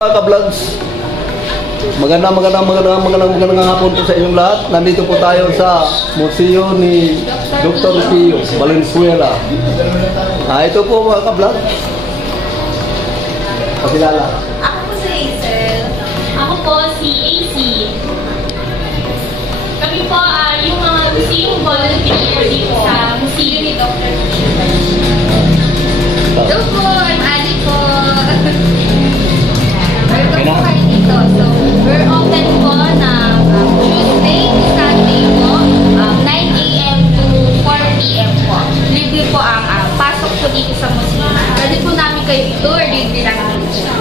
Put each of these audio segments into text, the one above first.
Mga ka-vlogs, magandang hapon po sa inyong lahat. Nandito po tayo sa museo ni Dr. Pio Valenzuela. Ito po mga ka-vlogs. Pakilala. Ako po si Hazel. Ako po si AC. Kami po yung mga museum volunteer dito sa museo ni Dr. Pio. Hello po, I'm Ali po. Welcome po kayo dito. So, we're open po ng Tuesday to Sunday po, 9 a.m. to 4 p.m. po. Libre po ang pasok po dito sa museum. Pwede po namin kayo i-tour, libre lang ang tour.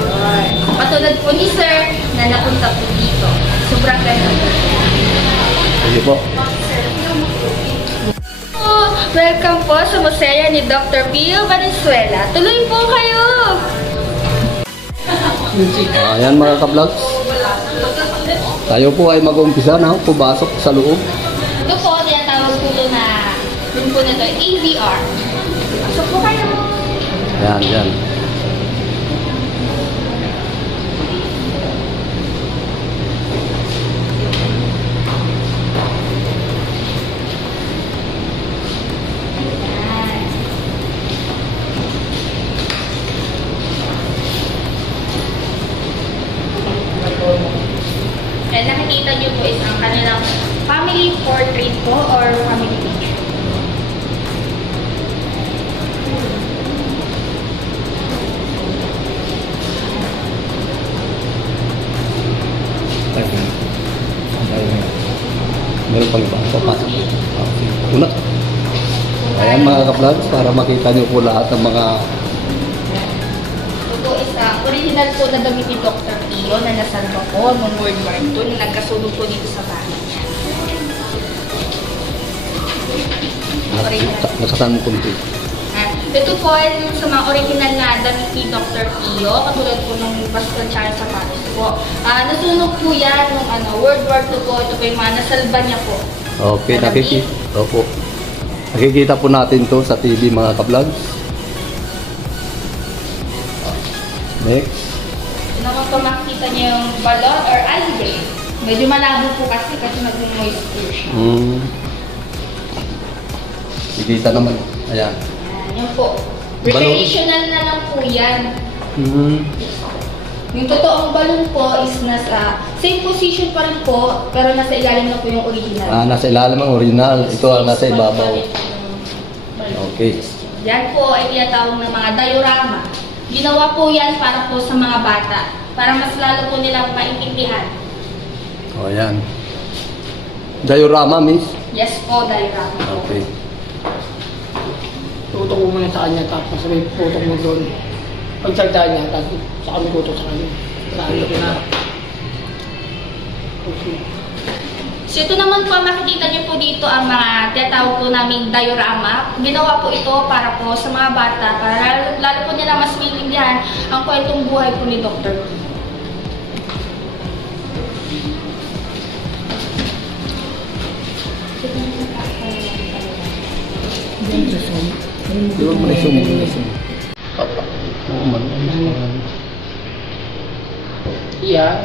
Patulad po ni Sir na napunta po dito. Sobrang ganda po. Sige po. Welcome po sa museo ni Dr. Pio Valenzuela. Tuloy po kayo! Ayan mga ka-vlogs. Tayo po ay mag-umpisa na pumasok sa loob. Ito po, tinatawag po ito na room po na ito, AVR. Pasok po kayo! Ayan. And nakikita nyo po is ang kanilang family portrait po or family picture. Meron pang iba. Pasok. Unat. Ayan mga ka-vlogs, para makita nyo po lahat ng mga Ito is original po na damit ni Dr. Pio na nasalba po noong World War II na nagkasunog po dito sa bahay niya. nasasaan mo kunti. Ito po ay sa mga original na damit ni Dr. Pio, katulad po ng Pascual Charles Sapatos po. Nasunog po yan noong World War II po. Ito po yung mga nasalba niya po. Okay, nakikita po natin to sa TV mga ka-vlogs. Next. Ito naman po makikita niyo yung balon or algae. Medyo malabo po kasi nag-moisture siya. Nakikita naman. Ayan. Yan po. Recreational na lang po yan. Yung totoong balon po is nasa same position pa rin po, pero nasa ilalim na po yung original. Nasa ilalim ang original. Ito ang nasa ibabaw. Okay. Yan po ay tinatawag ng mga diorama. Ginawa po yan para po sa mga bata. Para mas lalo po nila maintindihan. O, ayan. Diorama, miss? Yes po, diorama po. Okay. Tutok mo muna sa kanya, tapos sabi, tutok mo doon. Pagsalita niya, tapos sa kami tutok sa kanya. Sa ano na. Okay. So ito naman po, makikita niyo po dito ang mga tinatawag po naming diorama. Ginawa po ito para po sa mga bata, para lalo po nila mas maintindihan ang kwentong buhay po ni Dr. Pio. Di ba manisum? Oo man. Iya.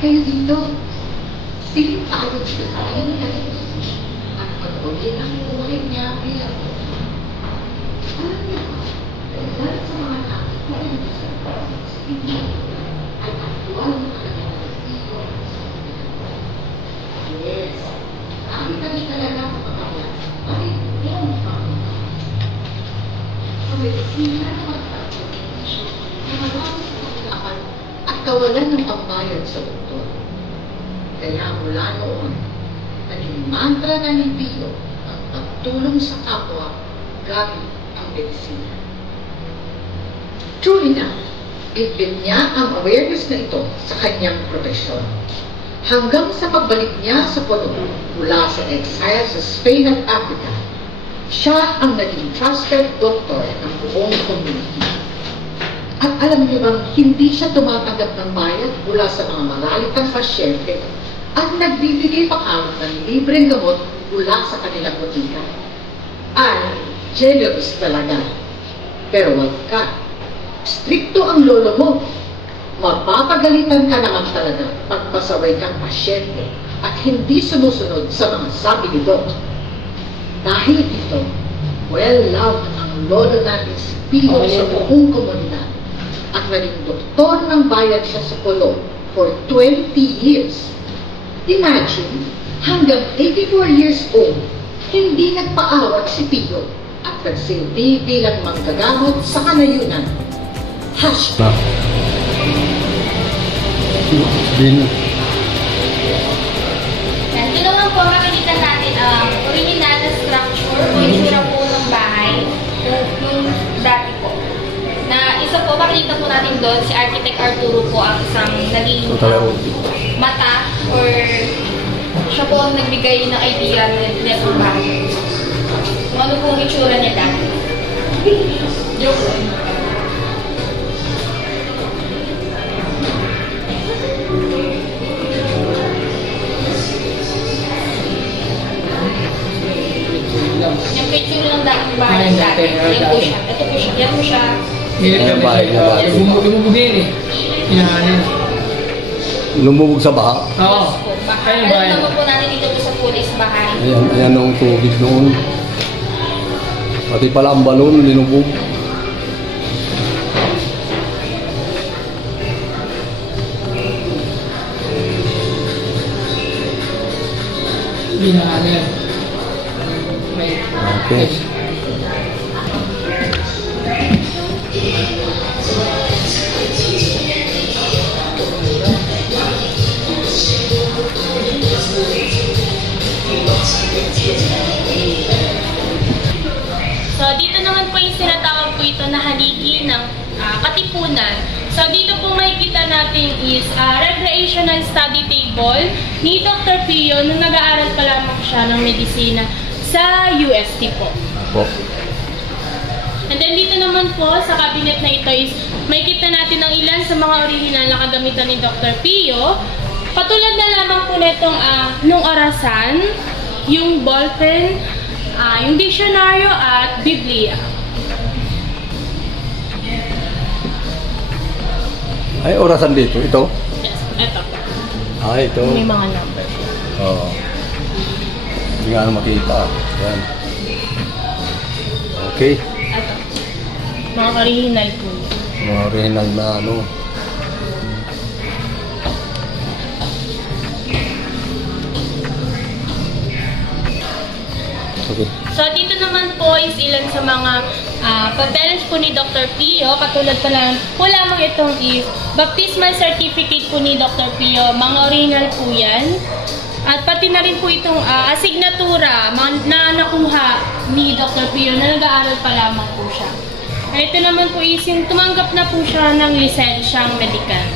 Kayo dito, silip agad sa akin. At pag-ulit ang buhay niya, kaya alam niyo, dahil sa mga nakakita sa hindi ay aktual na kanilang. Yes, kami talaga kapagawa. Bakit yung panginoon? Sa medisina na magpapagpapasyon na marami sa pagkaan at kawalan ng pambayad sa doktor. Kaya mula noon, naging mantra na ni Pio ang pagtulong sa kapwa gamit ang medisina. True enough, bitbit niya ang awareness na ito sa kanyang profesyon. Hanggang sa pagbalik niya sa puno mula sa exile sa Spain at Africa, Siya ang naging trusted doctor ng buong community. At alam niyo bang hindi siya tumatanggap ng bayad mula sa mga maralitang pasyente at nagbibigay pa kami ng libreng gamot mula sa kanilang botika. Ay, generous talaga. Pero wag ka. Stricto ang lolo mo. Mapapagalitan ka naman talaga pag pasaway kang pasyente at hindi sumusunod sa mga sabi ni Doc. Dahil dito, well-loved ang lolo natin si Pio sa buong komunidad at naging doktor ng bayan siya sa Polo for 20 years. Imagine, hanggang 84 years old, hindi nagpaawat si Pio at nagsilbi bilang manggagamot sa kanayunan. Hashtag. Ito naman po, makikita natin ang original na structure o itsura po ng bahay, yung dati po. Na isa po, makikita po natin doon, si Architect Arturo po ang isang naging mata or siya po ang nagbigay ng idea na itong bahay. Kung ano po ang itsura niya dati. Joke lang. Yung picture ng dating bahay ng dati. Yan po siya. Ito po siya. Yan po siya. Yung bahay na dati. Lumubog yun eh. Inahanin. Lumubog sa baha. Oo. Bahay. Alam naman po natin dito po sa pulis bahay. Ayan ang tubig noon. Pati pala ang balon, linubog. Inahanin. Okay. So, dito naman po yung sinatawag po ito na haligi ng katipunan. So, dito po makikita natin is recreational study table ni Dr. Pio nung nag-aaral pa lamang siya ng medisina sa UST po. And then dito naman po sa cabinet na ito is makikita natin ang ilan sa mga original na kagamitan ni Dr. Pio. Patulad na lamang po nitong nung orasan, yung ballpen, yung diksyonaryo at Biblia. Ay, orasan dito. Ito? Yes, ito po. Ito. May mga number. Oo. Hindi nga makita. Yan. Okay. Ito. Mga original po. Mga original na ano. Okay. So, dito naman po is ilan sa mga papeles po ni Dr. Pio. Katulad pa lang po lamang itong is baptismal certificate po ni Dr. Pio. Mga original po yan. At pati na rin po itong asignatura na nakuha ni Dr. Pio na nag-aaral pa lamang po siya. Ito naman po is yung tumanggap na po siya ng lisensyang medikal.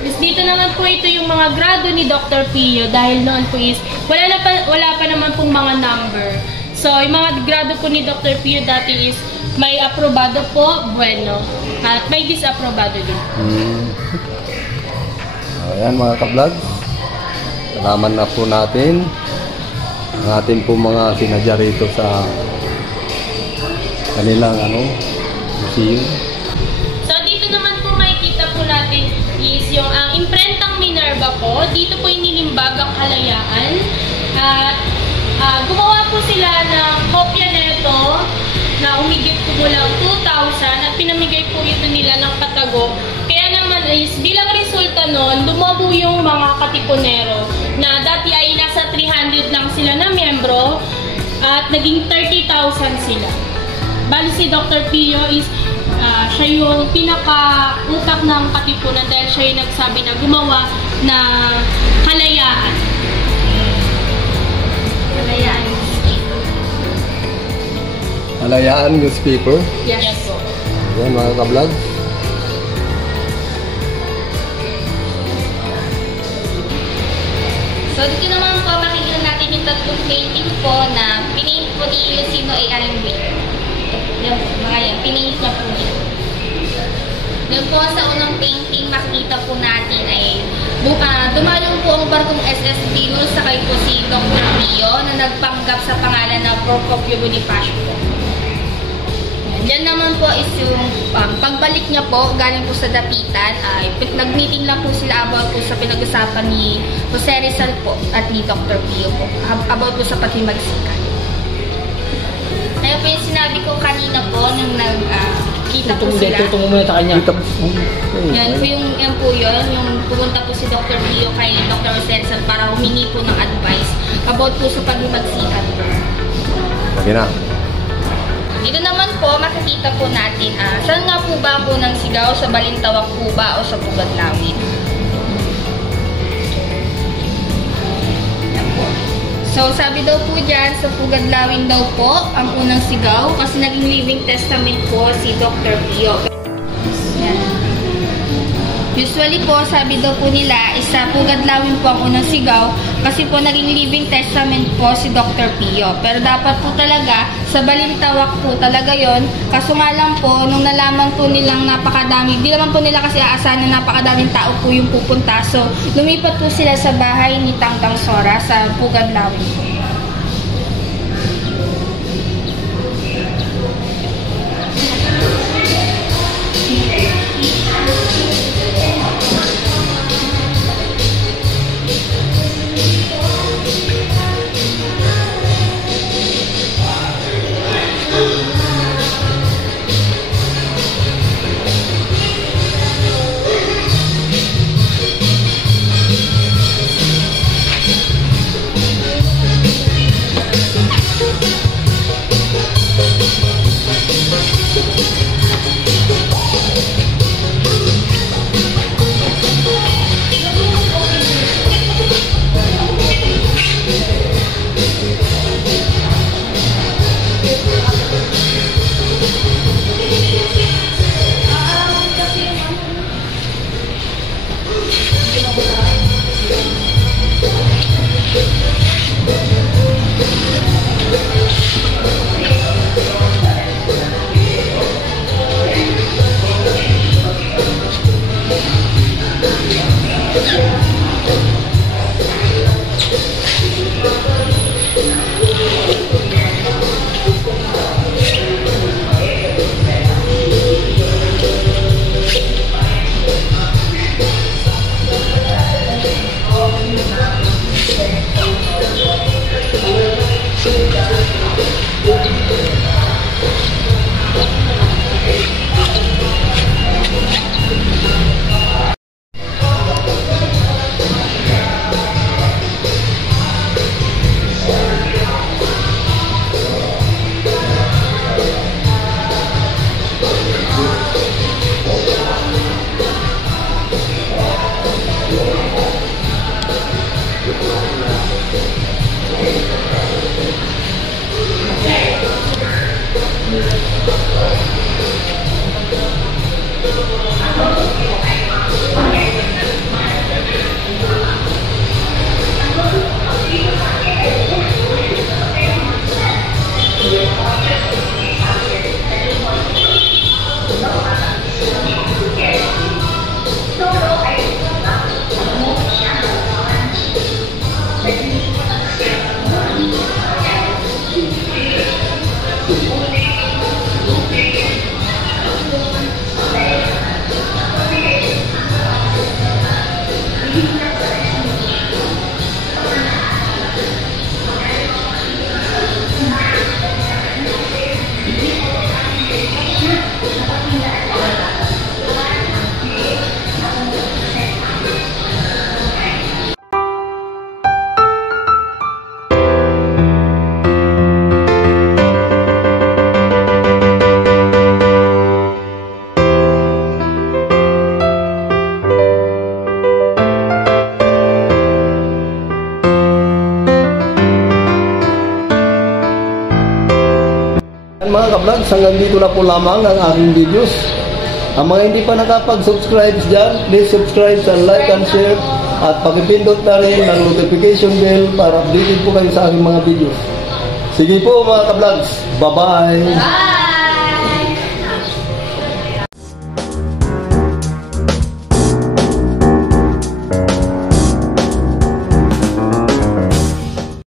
Dito naman po ito yung mga grado ni Dr. Pio dahil noon po is wala pa naman pong mga number. So, yung mga grado po ni Dr. Pio dati is may aprobado po, bueno, at may disaprobado din. Ayan mga ka-vlog. Salamat na po natin ang ating po mga sinadya rito sa kanilang museum. So, dito naman po makikita po natin is yung imprentang Minerva po. Dito po inilimbag ang kalayaan. At gumawa po sila ng kopya nito na umigit po lang 2,000 at pinamigay po ito nila ng Katago. Kaya naman is bilang resulta nun, lumabo yung mga katipunero na dati ay nasa 300 lang sila na miyembro at naging 30,000 sila. Bali si Dr. Pio is siya yung pinaka-utak ng katipunan dahil siya yung nagsabi na gumawa na kalayaan. Kalayaan. Kalayaan newspaper. Yes po. Ayan mga ka-vlog. So, dito naman po makikita natin yung tatlong painting po na pinaint po ni Lucino A. Alimbe. Yan po, mga yan. Pinaint niya po yan. Doon po sa unang painting, makikita po natin ay dumalong po ang barkong SS Venus, sakay po si Dr. Pio na nagpanggap sa pangalan na Procopio Bonifacio po. Yan naman po is yung pagbalik niya po, galing po sa dapitan, ay nag-meeting lang po sila about po sa pinag-usapan ni Jose Rizal po at ni Dr. Pio po, about po sa paghimagsikan. Kaya po yung sinabi ko kanina po, nung kita po sila. Tutong muna sa kanya. Yan po yun, yung pumunta po si Dr. Pio kay Dr. Jose Rizal para humingi po ng advice about po sa paghimagsikan po. Okay na. Dito naman po, makikita po natin, saan nga po ba po ng sigaw? Sa Balintawak po ba o sa Pugadlawin? Yan po. So, sabi daw po dyan, sa Pugadlawin daw po, ang unang sigaw, kasi naging living testament po si Dr. Pio. Yan. Usually po, sabi daw po nila, isa Pugadlawin po ang unang sigaw kasi po naging living testament po si Dr. Pio. Pero dapat po talaga, sa Balintawak po talaga yon. Kaso nga lang po, nung nalaman po nilang napakadami, di naman po nila kasi aasahan na napakadaming tao po yung pupunta. So, lumipat po sila sa bahay ni Tangtang Sora sa Pugadlawin po. Mga ka-vlogs, hanggang dito na po lamang ang aking videos. Ang mga hindi pa nakapag-subscribe dyan, please subscribe and like and share at pakipindot na rin ng notification bell para updated po kayo sa aking mga videos. Sige po mga ka-vlogs. Bye-bye. Bye!